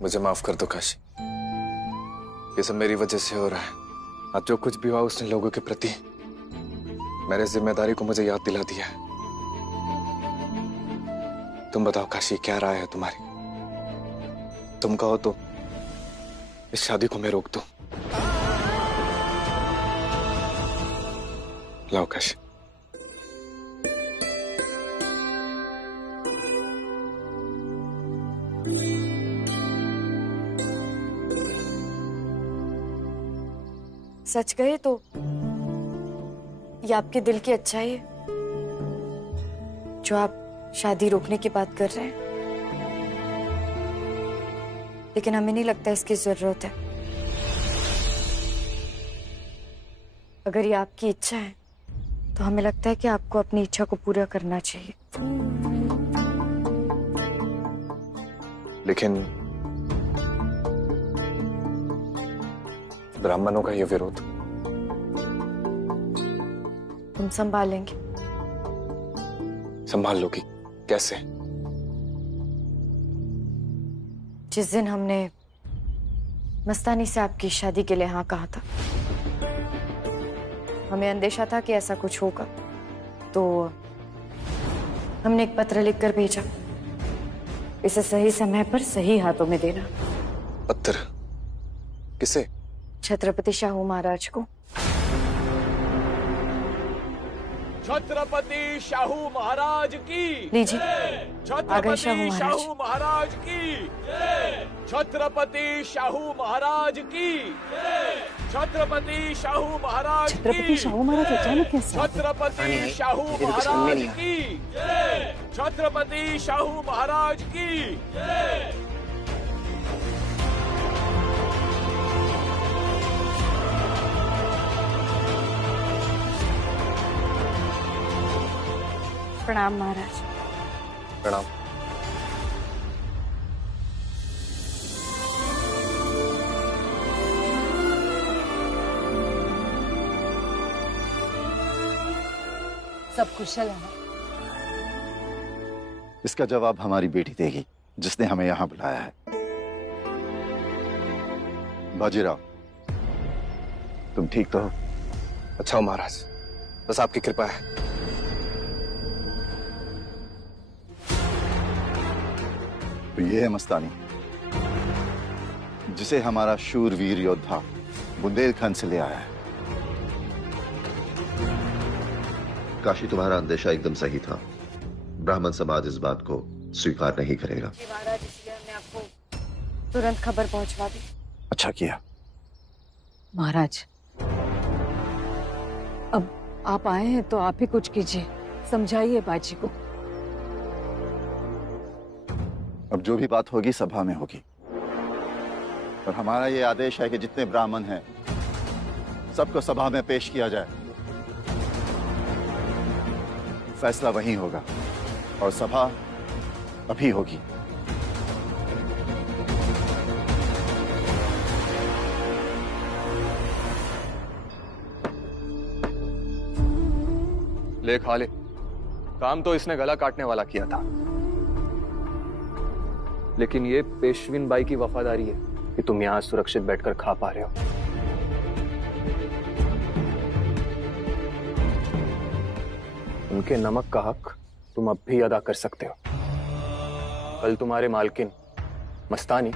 मुझे माफ कर दो काशी, ये सब मेरी वजह से हो रहा है। आज जो कुछ भी हुआ उसने लोगों के प्रति मेरे जिम्मेदारी को मुझे याद दिला दिया है। तुम बताओ काशी, क्या राय है तुम्हारी? तुम कहो तो इस शादी को मैं रोक दूं। लाओ काशी। सच कहे तो ये आपके दिल की अच्छाई है जो आप शादी रोकने की बात कर रहे हैं, लेकिन हमें नहीं लगता इसकी जरूरत है। अगर ये आपकी इच्छा है तो हमें लगता है कि आपको अपनी इच्छा को पूरा करना चाहिए। लेकिन ब्राह्मणों का ये विरोध तुम संभालेंगे? संभाल लोगी? कैसे? जिस दिन हमने मस्तानी से आपकी शादी के लिए हाँ कहा था, हमें अंदेशा था कि ऐसा कुछ होगा, तो हमने एक पत्र लिखकर भेजा। इसे सही समय पर सही हाथों में देना। पत्र? किसे? छत्रपति शाहू महाराज को। छत्रपति शाहू महाराज की लीजिए, छत्रपति शाहू शाहू महाराज की, छत्रपति शाहू महाराज की, छत्रपति शाहू महाराज की, छत्रपति शाहू महाराज अचानक कैसे? छत्रपति शाहू महाराज की, छत्रपति शाहू महाराज की। प्रणाम महाराज। प्रणाम। सब कुशल है? इसका जवाब हमारी बेटी देगी जिसने हमें यहाँ बुलाया है। बाजीराव, तुम ठीक तो हो? अच्छा हो महाराज, बस आपकी कृपा है। तो ये है मस्तानी, जिसे हमारा शूरवीर योद्धा बुंदेलखंड से ले आया है। काशी, तुम्हारा अंदेशा एकदम सही था। ब्राह्मण समाज इस बात को स्वीकार नहीं करेगा। महाराज, इसलिए हमने आपको तुरंत खबर पहुंचवा दी। अच्छा किया। महाराज, अब आप आए हैं तो आप ही कुछ कीजिए, समझाइए बाजी को। अब जो भी बात होगी सभा में होगी, और हमारा ये आदेश है कि जितने ब्राह्मण हैं सबको सभा में पेश किया जाए। फैसला वहीं होगा और सभा अभी होगी। ले खा ले, काम तो इसने गला काटने वाला किया था, लेकिन ये पेशविन बाई की वफादारी है कि तुम यहां सुरक्षित बैठकर खा पा रहे हो। उनके नमक का हक तुम अब भी अदा कर सकते हो। कल तुम्हारे मालकिन मस्तानी,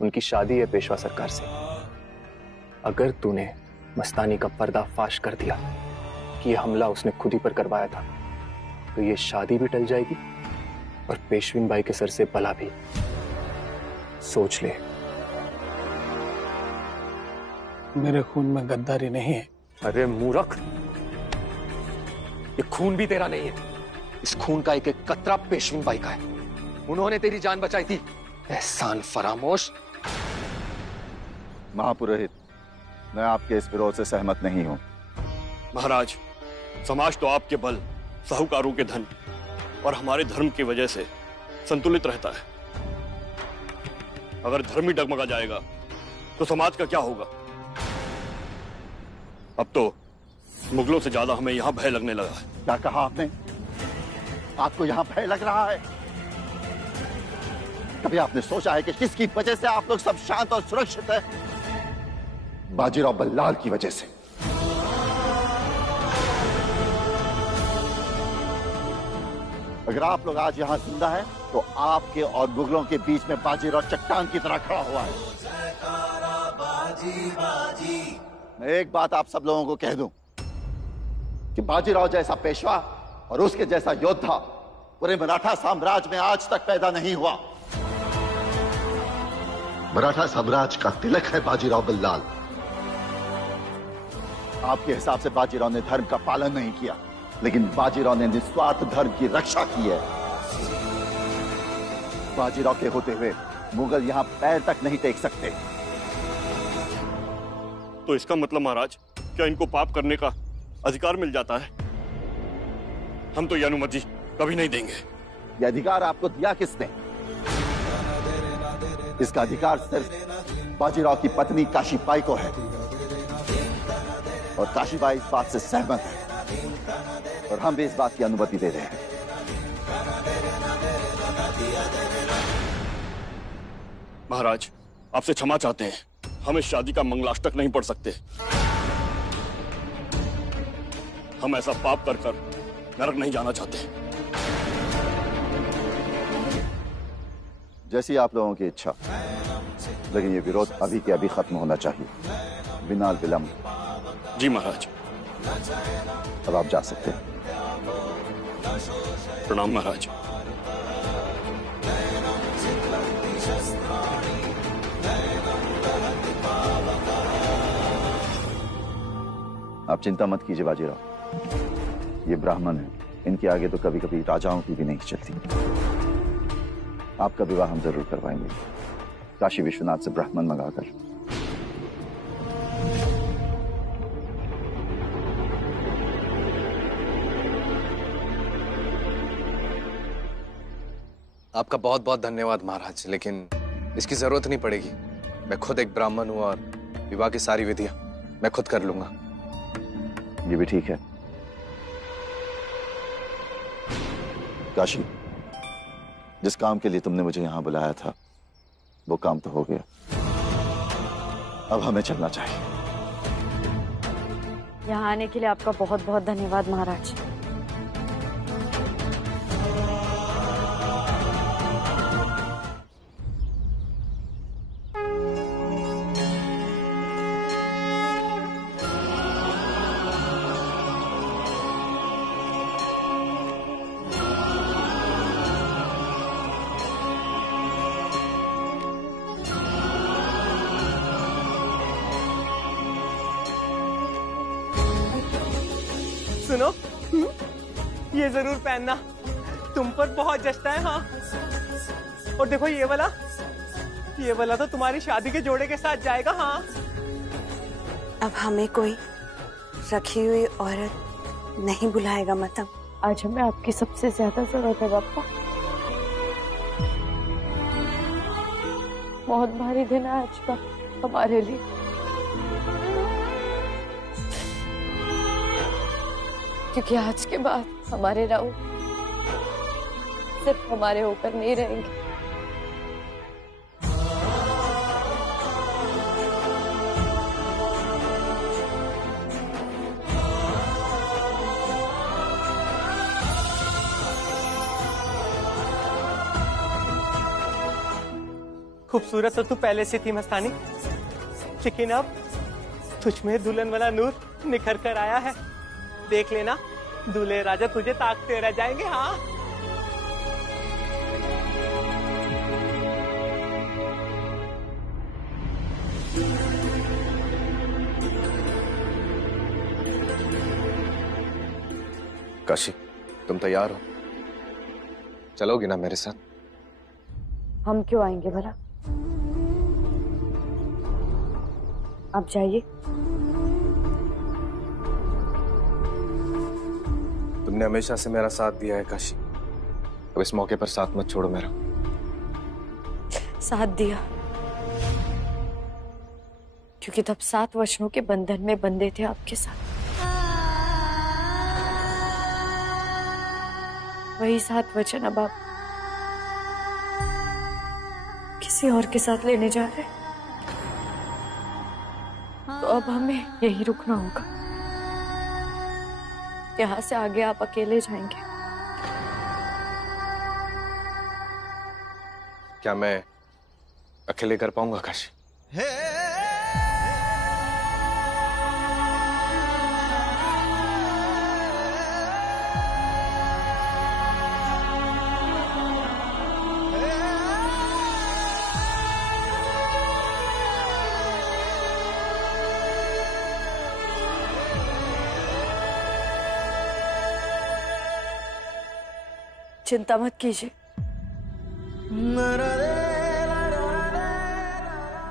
उनकी शादी है पेशवा सरकार से। अगर तूने मस्तानी का पर्दाफाश कर दिया कि यह हमला उसने खुद ही पर करवाया था, तो ये शादी भी टल जाएगी और पेशविन बाई के सर से बला भी। सोच ले। मेरे खून में गद्दारी नहीं है। अरे मूर्ख, ये खून भी तेरा नहीं है। इस खून का एक एक कतरा पेशविन बाई का है। उन्होंने तेरी जान बचाई थी। एहसान फरामोश। महापुरोहित, मैं आपके इस विरोध से सहमत नहीं हूं। महाराज, समाज तो आपके बल, साहूकारों के धन और हमारे धर्म की वजह से संतुलित रहता है। अगर धर्म ही डगमगा जाएगा तो समाज का क्या होगा? अब तो मुगलों से ज्यादा हमें यहाँ भय लगने लगा है। क्या कहा आपने? आपको यहाँ भय लग रहा है? कभी आपने सोचा है कि किसकी वजह से आप लोग सब शांत और सुरक्षित हैं? बाजीराव बल्लाल की वजह से। अगर आप लोग आज यहां जिंदा हैं, तो आपके और मुगलों के बीच में बाजीराव चट्टान की तरह खड़ा हुआ है। मैं एक बात आप सब लोगों को कह दूं कि बाजीराव जैसा पेशवा और उसके जैसा योद्धा पूरे मराठा साम्राज्य में आज तक पैदा नहीं हुआ। मराठा साम्राज्य का तिलक है बाजीराव बल्लाल। आपके हिसाब से बाजीराव ने धर्म का पालन नहीं किया, लेकिन बाजीराव ने निस्वार्थ धर्म की रक्षा की है। बाजीराव के होते हुए मुगल यहां पैर तक नहीं टेक सकते। तो इसका मतलब महाराज, क्या इनको पाप करने का अधिकार मिल जाता है? हम तो यह अनुमति कभी नहीं देंगे। यह अधिकार आपको दिया किसने? इसका अधिकार सिर्फ बाजीराव की पत्नी काशीबाई को है, और काशीबाई इस बात से सहमत है, और हम भी इस बात की अनुमति दे रहे हैं। महाराज, आपसे क्षमा चाहते हैं, हम इस शादी का मंगलाष्टक नहीं पढ़ सकते। हम ऐसा पाप कर कर नरक नहीं जाना चाहते। जैसी आप लोगों की इच्छा, लेकिन ये विरोध अभी के अभी खत्म होना चाहिए, बिना विलंब। जी महाराज। अब आप जा सकते हैं। प्रणाम महाराज। आप चिंता मत कीजिए बाजीराव, ये ब्राह्मण है, इनके आगे तो कभी कभी राजाओं की भी नहीं चलती। आपका विवाह हम जरूर करवाएंगे, काशी विश्वनाथ से ब्राह्मण मंगाकर। आपका बहुत बहुत धन्यवाद महाराज, लेकिन इसकी जरूरत नहीं पड़ेगी। मैं खुद एक ब्राह्मण हूं और विवाह की सारी विधियां मैं खुद कर लूंगा। ये भी ठीक है। काशी, जिस काम के लिए तुमने मुझे यहां बुलाया था, वो काम तो हो गया। अब हमें चलना चाहिए। यहाँ आने के लिए आपका बहुत बहुत धन्यवाद महाराज। सुनो, ये जरूर पहनना, तुम पर बहुत जचता है। हाँ, और देखो ये वाला तो तुम्हारी शादी के जोड़े के साथ जाएगा। हाँ, अब हमें कोई रखी हुई औरत नहीं बुलाएगा मतलब। आज हमें आपकी सबसे ज्यादा जरूरत है बापा। बहुत भारी दिन है आज का हमारे लिए। क्योंकि आज के बाद हमारे राव सिर्फ हमारे होकर नहीं रहेंगे। खूबसूरत तो तू पहले से थी मस्तानी, लेकिन अब तुझ में दुल्हन वाला नूर निखर कर आया है। देख लेना, दूल्हे राजा तुझे ताकते रह जाएंगे। हाँ, काशी, तुम तैयार हो? चलोगी ना मेरे साथ? हम क्यों आएंगे भला? आप जाइए। तुमने हमेशा से मेरा साथ दिया है काशी, अब इस मौके पर साथ मत छोड़ो मेरा। साथ दिया क्योंकि तब 7 वचनों के बंधन में बंधे थे आपके साथ। वही 7 वचन अब आप किसी और के साथ लेने जा रहे हैं, तो अब हमें यहीं रुकना होगा। यहाँ से आगे आप अकेले जाएंगे। क्या मैं अकेले कर पाऊंगा काशी? चिंता मत कीजिए,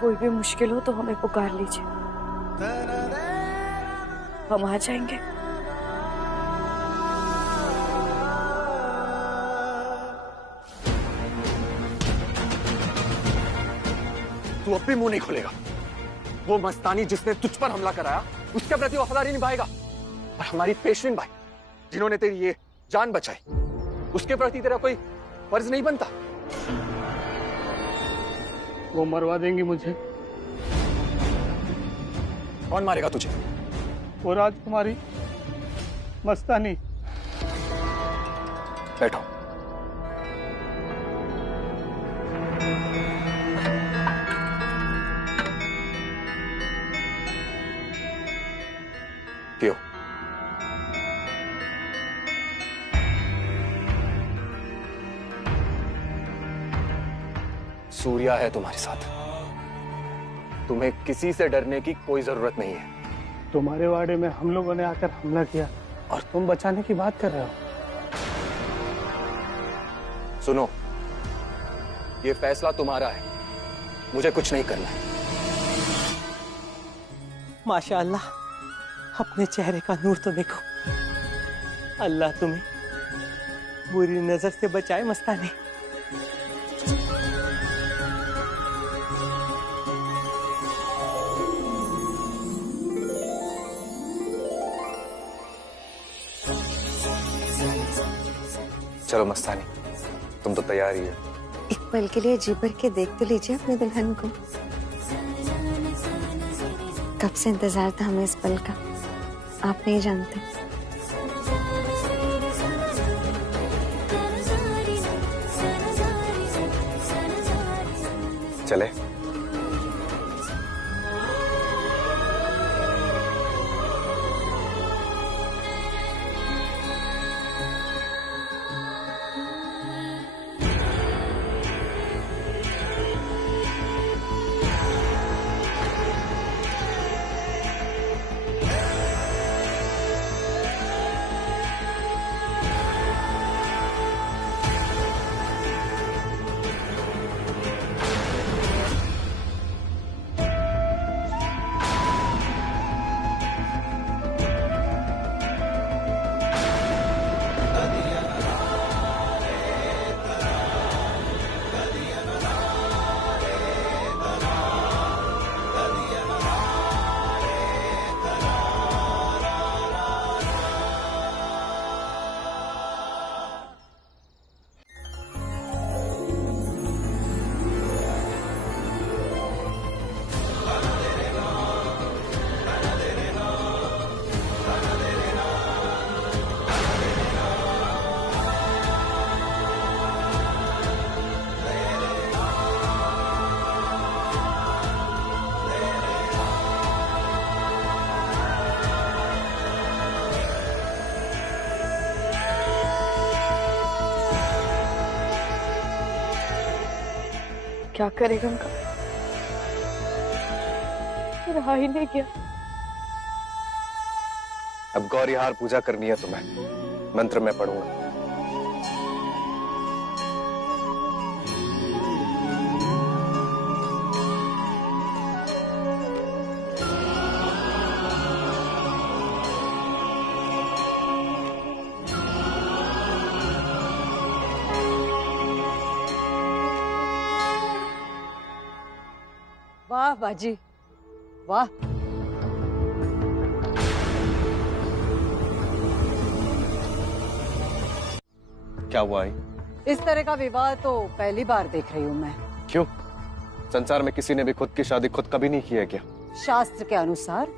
कोई भी मुश्किल हो तो हमें पुकार लीजिए, हम आ जाएंगे। तू अब भी मुंह नहीं खोलेगा। वो मस्तानी जिसने तुझ पर हमला कराया, उसके प्रति वफादारी निभाएगा। और हमारी पेशविन भाई जिन्होंने तेरी ये जान बचाई, उसके प्रति तेरा कोई फर्ज नहीं बनता? वो मरवा देंगी मुझे। कौन मारेगा तुझे? वो राजकुमारी मस्तानी। बैठो। पियो। सूर्या है तुम्हारे साथ, तुम्हें किसी से डरने की कोई जरूरत नहीं है। तुम्हारे वाड़े में हम लोगों ने आकर हमला किया और तुम बचाने की बात कर रहे हो। सुनो, ये फैसला तुम्हारा है, मुझे कुछ नहीं करना है। माशाअल्लाह, अपने चेहरे का नूर तो देखो। अल्लाह तुम्हें बुरी नजर से बचाए मस्तानी। चलो मस्तानी, तुम तो तैयार ही है। एक पल के लिए जी भर के देख तो लीजिए अपने दुल्हन को। कब से इंतजार था हमें इस पल का, आप नहीं जानते। चले। क्या करेगा उनका, रहा ही नहीं गया। अब गौरीहार पूजा करनी है तुम्हें, मंत्र मैं पढ़ूंगा। वाह बाजी, वाह, क्या हुआ है? इस तरह का विवाह तो पहली बार देख रही हूँ मैं। क्यों? संसार में किसी ने भी खुद की शादी खुद कभी नहीं की है क्या? शास्त्र के अनुसार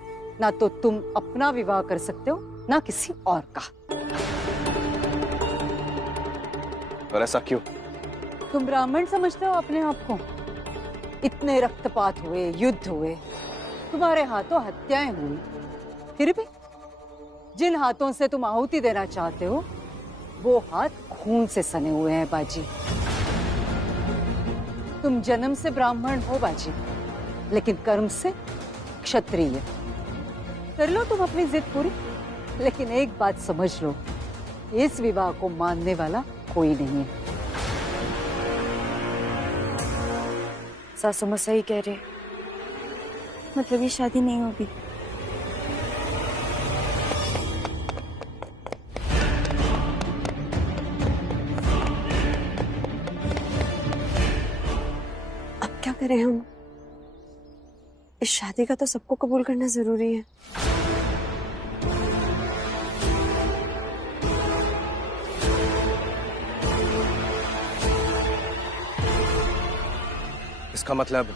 ना तो तुम अपना विवाह कर सकते हो ना किसी और का। और ऐसा क्यों? तुम ब्राह्मण समझते हो अपने आप को? इतने रक्तपात हुए, युद्ध हुए, तुम्हारे हाथों हत्याएं हुई, फिर भी जिन हाथों से तुम आहुति देना चाहते हो वो हाथ खून से सने हुए हैं बाजी। तुम जन्म से ब्राह्मण हो बाजी, लेकिन कर्म से क्षत्रिय। कर लो तुम अपनी जिद पूरी, लेकिन एक बात समझ लो, इस विवाह को मानने वाला कोई नहीं है। सासू माँ सही कह रही है। मतलब ये शादी नहीं होगी? अब क्या करें हम? इस शादी का तो सबको कबूल करना जरूरी है। इसका मतलब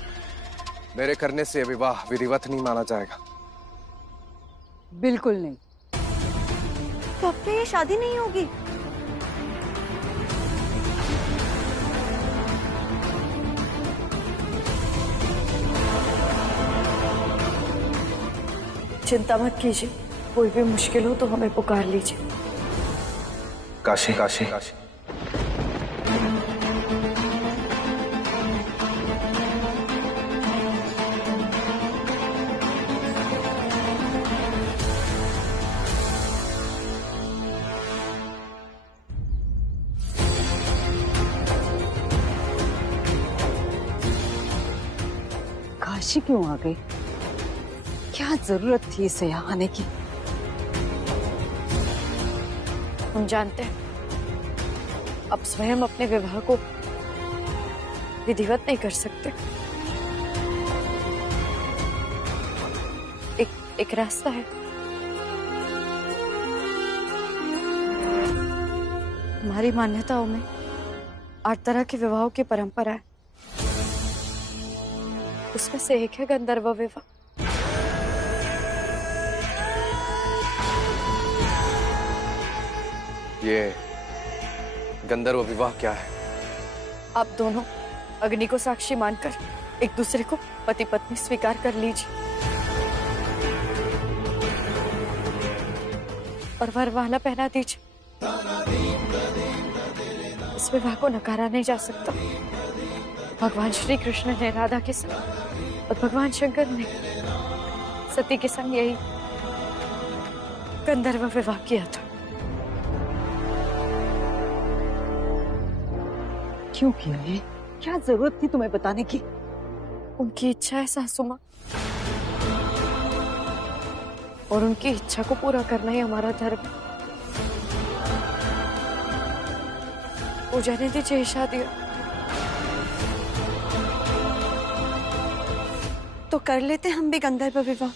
मेरे करने से विवाह विधिवत नहीं माना जाएगा? बिल्कुल नहीं। तो अब तो ये शादी नहीं होगी। चिंता मत कीजिए, कोई भी मुश्किल हो तो हमें पुकार लीजिए। काशी काशी काशी। काशी क्यों आ गई? क्या जरूरत थी इसे यहाँ आने की? हम जानते हैं अब स्वयं अपने विवाह को विधिवत नहीं कर सकते। एक रास्ता है। हमारी मान्यताओं में 8 तरह के विवाहों की परंपरा है, उसमें से एक है गंधर्व विवाह। ये गंधर्व विवाह क्या है? आप दोनों अग्नि को साक्षी मानकर एक दूसरे को पति पत्नी स्वीकार कर लीजिए और वरमाला पहना दीजिए। इस विवाह को नकारा नहीं जा सकता। भगवान श्री कृष्ण ने राधा के संग और भगवान शंकर ने सती के संग यही गंधर्व विवाह किया था। क्यों किया ये? क्या जरूरत थी तुम्हें बताने की? उनकी इच्छा है सासू माँ, और उनकी इच्छा को पूरा करना ही हमारा धर्म है। वो जाने दीजिए शादी तो कर लेते हम भी गंधर्व विवाह।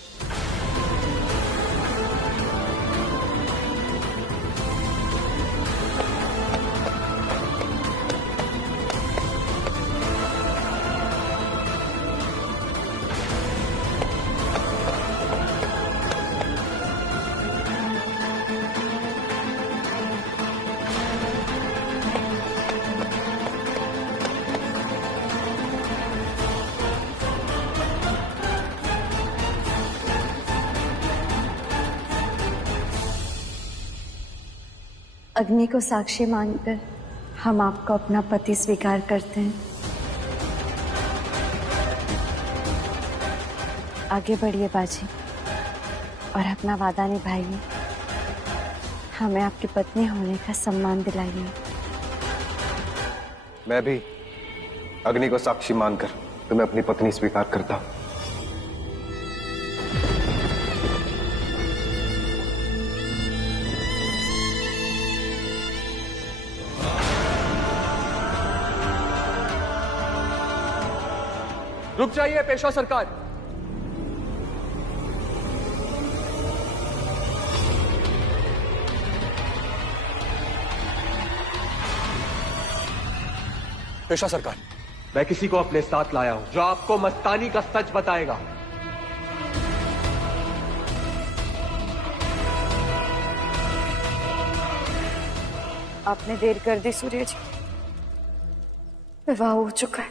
अग्नि को साक्षी मानकर हम आपको अपना पति स्वीकार करते हैं। आगे बढ़िए बाजी और अपना वादा निभाइए। हमें आपकी पत्नी होने का सम्मान दिलाइए। मैं भी अग्नि को साक्षी मानकर तुम्हें अपनी पत्नी स्वीकार करता हूं। रुक जाइए पेशवा सरकार। पेशवा सरकार, मैं किसी को अपने साथ लाया हूं जो आपको मस्तानी का सच बताएगा। आपने देर कर दी सूर्य जी, विवाह हो चुका है।